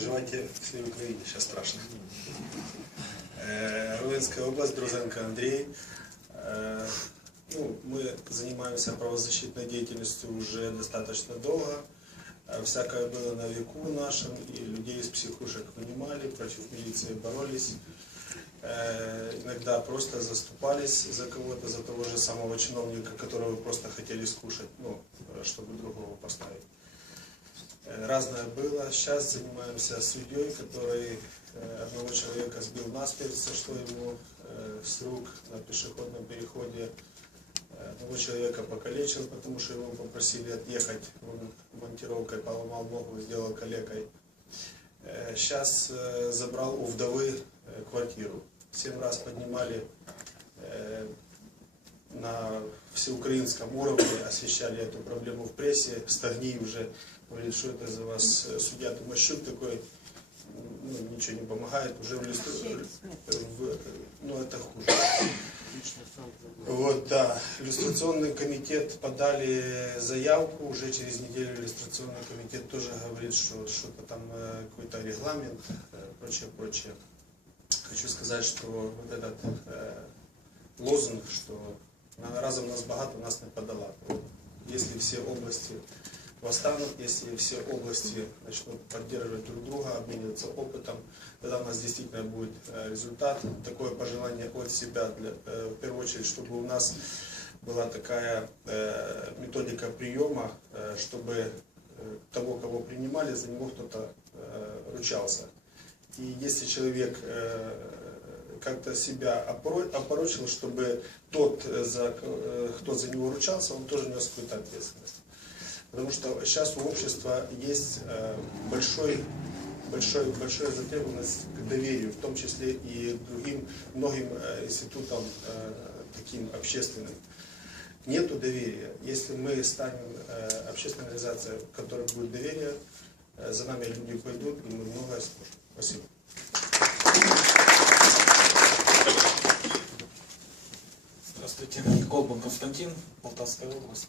переживайте всей Украине, сейчас страшно. Э, Рулинская область, Друзенко Андрей. Э, Ну, мы занимаемся правозащитной деятельностью уже достаточно долго. Э, Всякое было на веку нашем, и людей из психушек вынимали, против милиции боролись. Иногда просто заступались за кого-то, за того же самого чиновника, которого просто хотели скушать, ну, чтобы другого поставить. Разное было. Сейчас занимаемся судьей, который э, одного человека сбил насмерть, что ему э, с рук на пешеходном переходе. Э, Одного человека покалечил, потому что его попросили отъехать. Он монтировкой поломал ногу, сделал калекой. Сейчас забрал у вдовы квартиру. Семь раз поднимали на всеукраинском уровне, освещали эту проблему в прессе. Стагни уже говорит, что это за вас э, судья Тумащук такой, ну, ничего не помогает, уже в листу, в- ну это хуже. Вот, да. Иллюстрационный комитет подали заявку, уже через неделю иллюстрационный комитет тоже говорит, что что-то там э, какой-то регламент, э, прочее, прочее. Хочу сказать, что вот этот э, лозунг, что «На- разом нас багато, нас не подала. Если все области восстанут, если все области начнут поддерживать друг друга, обмениваться опытом, тогда у нас действительно будет э, результат. Такое пожелание от себя, э, в первую очередь, чтобы у нас была такая э, методика приема, чтобы того, кого принимали, за него кто-то ручался. И если человек как-то себя опоро- опорочил, чтобы тот, э, за, э, кто за него ручался, он тоже нес какую-то ответственность. Потому что сейчас у общества есть э, большой, большой, большая затребованность к доверию, в том числе и другим многим институтам таким общественным. Нету доверия. Если мы станем общественной организацией, в которой будет доверие, за нами люди пойдут, и мы многое сможем. Спасибо. Здравствуйте, Колбан Константин, Полтавская область.